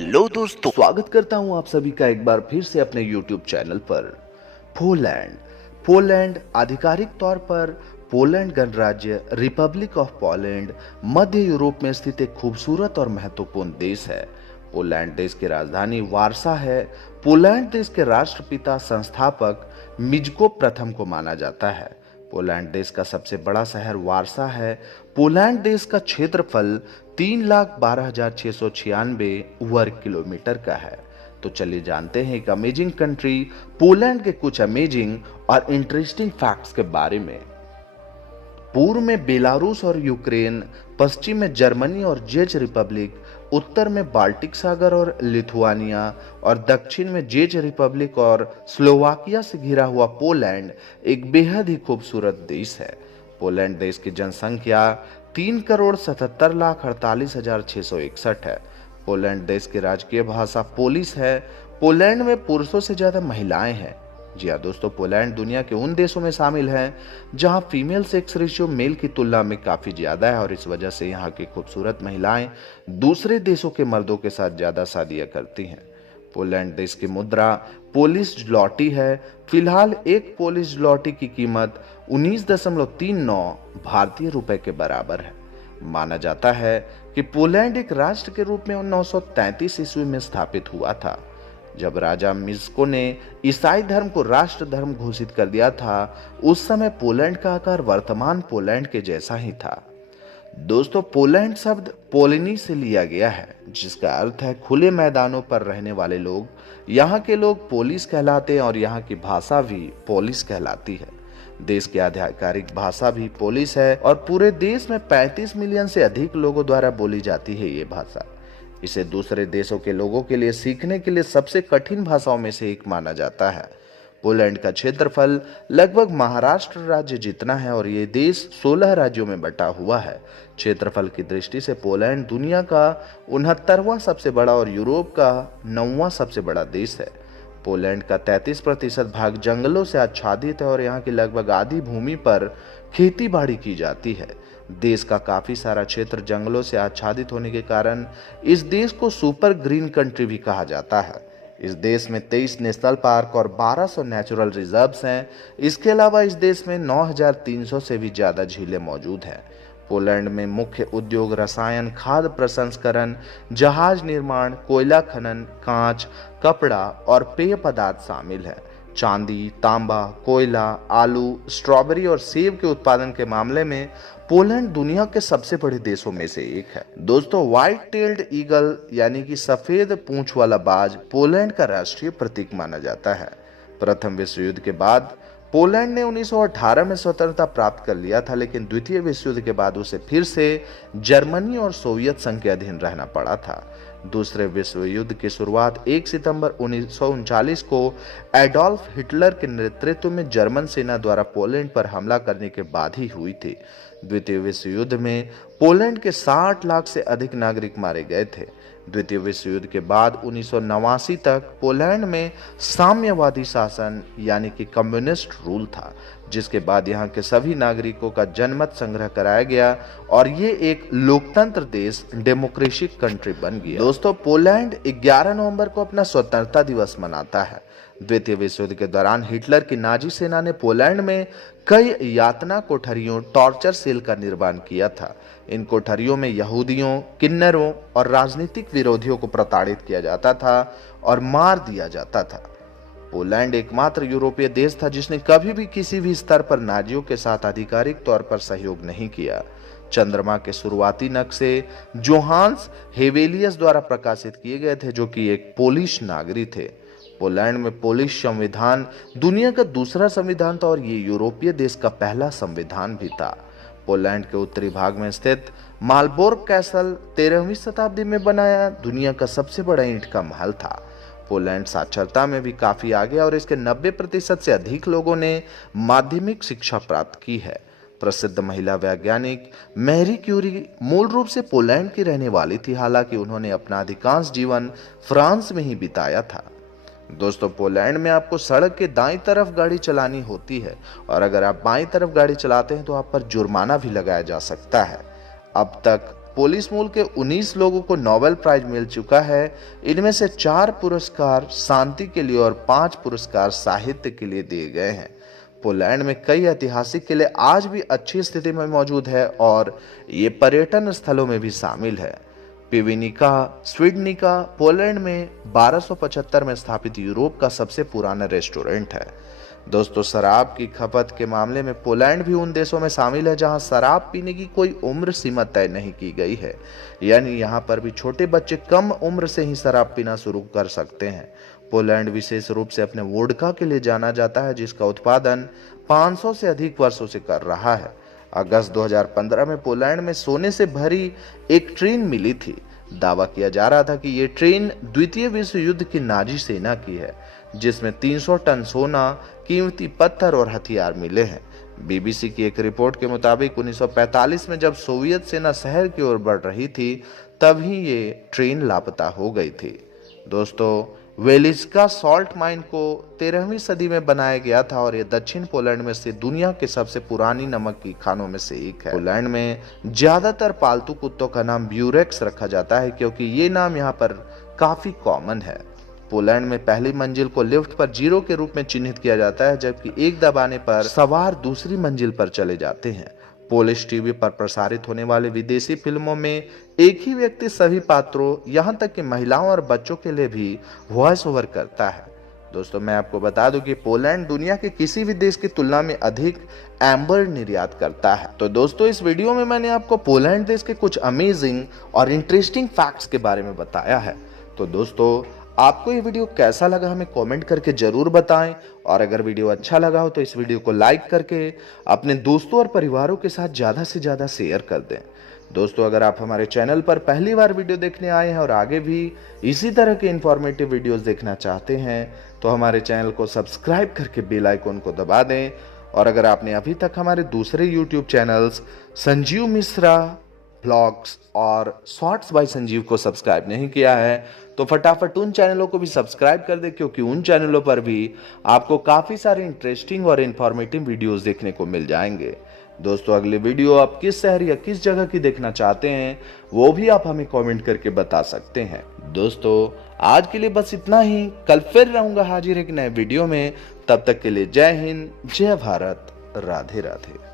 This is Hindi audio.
हेलो दोस्तों, स्वागत करता हूं आप सभी का एक बार फिर से अपने YouTube चैनल पर। पोलैंड पोलैंड आधिकारिक तौर पर पोलैंड गणराज्य Republic of Poland Madhya Europe में स्थित एक खूबसूरत और महत्वपूर्ण देश है। पोलैंड देश की राजधानी वारसा है। पोलैंड देश के राष्ट्रपिता संस्थापक मिज़्को प्रथम को माना जाता है। पोलैंड देश का सबसे बड़ा शहर वारसा है। पोलैंड देश का क्षेत्रफल 3,12,696 वर्ग किलोमीटर का है। तो चलिए जानते हैं एक अमेजिंग कंट्री पोलैंड के कुछ अमेजिंग और इंटरेस्टिंग फैक्ट्स के बारे में। पूर्व में बेलारूस और यूक्रेन, पश्चिम में जर्मनी और चेक रिपब्लिक, उत्तर में बाल्टिक सागर और लिथुआनिया और दक्षिण में चेक रिपब्लिक और स्लोवाकिया से घिरा हुआ पोलैंड एक बेहद ही खूबसूरत देश है। पोलैंड देश की जनसंख्या 3,77,48,661 है। पोलैंड देश की राजकीय भाषा पोलिश है। पोलैंड में पुरुषों से ज्यादा महिलाएं हैं। जी हाँ दोस्तों, पोलैंड दुनिया के उन देशों में शामिल है जहां फीमेल सेक्स रेशियो मेल की तुलना में काफी ज्यादा है और इस वजह से यहाँ की खूबसूरत महिलाएं दूसरे देशों के मर्दों के साथ ज्यादा शादियां करती हैं। पोलैंड देश की मुद्रा पोलिश ज़्लॉटी है। फिलहाल एक पोलिश ज़्लॉटी की कीमत 19.39 भारतीय रुपए के बराबर है। माना जाता है कि पोलैंड एक राष्ट्र के रूप में 1933 ईस्वी में स्थापित हुआ था, जब राजा मिज़्को ने ईसाई धर्म को राष्ट्र धर्म घोषित कर दिया था। उस समय पोलैंड का आकार वर्तमान पोलैंड के जैसा ही था। दोस्तों, पोलैंड शब्द पोलिनी से लिया गया है, जिसका अर्थ है खुले मैदानों पर रहने वाले लोग। यहाँ के लोग पोलिश कहलाते हैं और यहाँ की भाषा भी पोलिश कहलाती है। देश की आधिकारिक भाषा भी पोलिश है और पूरे देश में 35 मिलियन से अधिक लोगों द्वारा बोली जाती है ये भाषा। इसे दूसरे देशों के लोगों के लिए सीखने के लिए सबसे कठिन भाषाओं में से एक माना जाता है। पोलैंड का क्षेत्रफल लगभग महाराष्ट्र राज्य जितना है और ये देश 16 राज्यों में बटा हुआ है। क्षेत्रफल की दृष्टि से पोलैंड दुनिया का 69वां सबसे बड़ा और यूरोप का 9वां सबसे बड़ा देश है। पोलैंड का 33% भाग जंगलों से आच्छादित है और यहाँ की लगभग आधी भूमि पर खेती बाड़ी की जाती है। देश का काफी सारा क्षेत्र जंगलों से आच्छादित होने के कारण इस देश को सुपर ग्रीन कंट्री भी कहा जाता है। इस देश में 23 नेशनल पार्क और 1200 नेचुरल रिजर्व्स हैं। इसके अलावा इस देश में 9,300 से भी ज्यादा झीलें मौजूद हैं। पोलैंड में मुख्य उद्योग रसायन, खाद्य प्रसंस्करण, जहाज निर्माण, कोयला खनन, कांच, कपड़ा और पेय पदार्थ शामिल है। चांदी, तांबा, कोयला, आलू, स्ट्रॉबेरी और सेब के उत्पादन के मामले में पोलैंड दुनिया के सबसे बड़े देशों में से एक है। दोस्तों, व्हाइट टेल्ड ईगल यानी कि सफेद पूंछ वाला बाज पोलैंड का राष्ट्रीय प्रतीक माना जाता है। प्रथम विश्व युद्ध के बाद पोलैंड ने 1918 में स्वतंत्रता प्राप्त कर लिया था, लेकिन द्वितीय विश्व युद्ध के बाद उसे फिर से जर्मनी और सोवियत संघ के अधीन रहना पड़ा था। दूसरे विश्व युद्ध की शुरुआत 1 सितंबर 1939 को एडोल्फ हिटलर के नेतृत्व में जर्मन सेना द्वारा पोलैंड पर हमला करने के बाद ही हुई थी। द्वितीय विश्व युद्ध में पोलैंड के 60 लाख से अधिक नागरिक मारे गए थे। द्वितीय विश्व युद्ध के बाद 1989 तक पोलैंड में साम्यवादी शासन यानी कि कम्युनिस्ट रूल था, जिसके बाद यहाँ के सभी नागरिकों का जनमत संग्रह कराया गया और ये एक लोकतंत्र देश, डेमोक्रेटिक कंट्री बन गया। दोस्तों, पोलैंड 11 नवंबर को अपना स्वतंत्रता दिवस मनाता है। द्वितीय विश्व युद्ध के दौरान हिटलर की नाजी सेना ने पोलैंड में कई यातना कोठरियों, टॉर्चर सेल का निर्माण किया था। इन कोठरियों में यहूदियों, किन्नरों और राजनीतिक विरोधियों को प्रताड़ित किया जाता था और मार दिया जाता था। पोलैंड एकमात्र यूरोपीय देश था जिसने कभी भी किसी भी स्तर पर नाजियों के साथ आधिकारिक तौर पर सहयोग नहीं किया। चंद्रमा के शुरुआती नक्शे जोहान्स हेवेलियस द्वारा प्रकाशित किए गए थे, जो कि एक पोलिश नागरिक थे। पोलैंड में पोलिश संविधान दुनिया का दूसरा संविधान था और ये यूरोपीय देश का पहला संविधान भी था। पोलैंड के उत्तरी भाग में स्थित मालबोर्ग कैसल 13वीं शताब्दी में बनाया दुनिया का सबसे बड़ा ईंट का महल था। पोलैंड साक्षरता में भी काफी आगे और इसके 90% से अधिक लोगों ने माध्यमिक शिक्षा प्राप्त की है। प्रसिद्ध महिला वैज्ञानिक मैरी क्यूरी मूल रूप से पोलैंड की रहने वाली थी, हालांकि उन्होंने अपना अधिकांश जीवन फ्रांस में ही बिताया था। दोस्तों, पोलैंड में आपको सड़क के दाईं तरफ गाड़ी चलानी होती है और अगर आप बाईं तरफ गाड़ी चलाते हैं तो आप पर जुर्माना भी लगाया जा सकता है। अब तक पोलिस मूल के 19 लोगों को नोबेल प्राइज मिल चुका है। इनमें से 4 पुरस्कार शांति के लिए और 5 पुरस्कार साहित्य के लिए दिए गए हैं। पोलैंड में कई ऐतिहासिक किले आज भी अच्छी स्थिति में मौजूद है और ये पर्यटन स्थलों में भी शामिल है। पिविनिका स्वीडनिका पोलैंड में 1275 में स्थापित यूरोप का सबसे पुराना रेस्टोरेंट है। दोस्तों, शराब की खपत के मामले में पोलैंड भी उन देशों में शामिल है जहां शराब पीने की कोई उम्र सीमा तय नहीं की गई है, यानी यहां पर भी छोटे बच्चे कम उम्र से ही शराब पीना शुरू कर सकते हैं। पोलैंड विशेष रूप से अपने वोडका के लिए जाना जाता है, जिसका उत्पादन 500 से अधिक वर्षों से कर रहा है। अगस्त 2015 में पोलैंड में सोने से भरी एक ट्रेन मिली थी। दावा किया जा रहा था कि ये ट्रेन द्वितीय विश्व युद्ध की नाजी सेना की है, जिसमें 300 टन सोना, कीमती पत्थर और हथियार मिले हैं। बीबीसी की एक रिपोर्ट के मुताबिक 1945 में जब सोवियत सेना शहर की ओर बढ़ रही थी, तभी ये ट्रेन लापता हो गई थी। दोस्तों, वेलिस्का सॉल्ट माइन को 13वीं सदी में बनाया गया था और ये दक्षिण पोलैंड में से दुनिया के सबसे पुरानी नमक की खानों में से एक है। पोलैंड में ज्यादातर पालतू कुत्तों का नाम ब्यूरेक्स रखा जाता है क्योंकि ये नाम यहाँ पर काफी कॉमन है। पोलैंड में पहली मंजिल को लिफ्ट पर 0 के रूप में चिन्हित किया जाता है, जबकि एक दबाने पर सवार दूसरी मंजिल पर चले जाते हैं। पोलिश टीवी पर प्रसारित होने वाले विदेशी फिल्मों में एक ही व्यक्ति सभी पात्रों, यहाँ तक कि महिलाओं और बच्चों के लिए भी वॉइस ओवर करता है। दोस्तों, मैं आपको बता दूं कि पोलैंड दुनिया के किसी भी देश की तुलना में अधिक एम्बर निर्यात करता है। तो दोस्तों, इस वीडियो में मैंने आपको पोलैंड देश के कुछ अमेजिंग और इंटरेस्टिंग फैक्ट्स के बारे में बताया है। तो दोस्तों, आपको ये वीडियो कैसा लगा हमें कमेंट करके जरूर बताएं, और अगर वीडियो अच्छा लगा हो तो इस वीडियो को लाइक करके अपने दोस्तों और परिवारों के साथ ज़्यादा से ज़्यादा शेयर कर दें। दोस्तों, अगर आप हमारे चैनल पर पहली बार वीडियो देखने आए हैं और आगे भी इसी तरह के इंफॉर्मेटिव वीडियोस देखना चाहते हैं तो हमारे चैनल को सब्सक्राइब करके बेल आइकन को दबा दें। और अगर आपने अभी तक हमारे दूसरे YouTube channels Sanjeev Mishra blogs और शॉर्ट्स बाय संजीव को सब्सक्राइब नहीं किया है तो फटाफट उन चैनलों को भी सब्सक्राइब कर दे, क्योंकि उन चैनलों पर भी आपको काफ़ी सारे इंटरेस्टिंग और इन्फॉर्मेटिव वीडियोस देखने को मिल जाएंगे। दोस्तों, अगली वीडियो आप किस शहर या किस जगह की देखना चाहते हैं वो भी आप हमें कमेंट करके बता सकते हैं। दोस्तों, आज के लिए बस इतना ही। कल फिर रहूंगा हाजिर एक नए वीडियो में। तब तक के लिए जय हिंद, जय भारत, राधे राधे।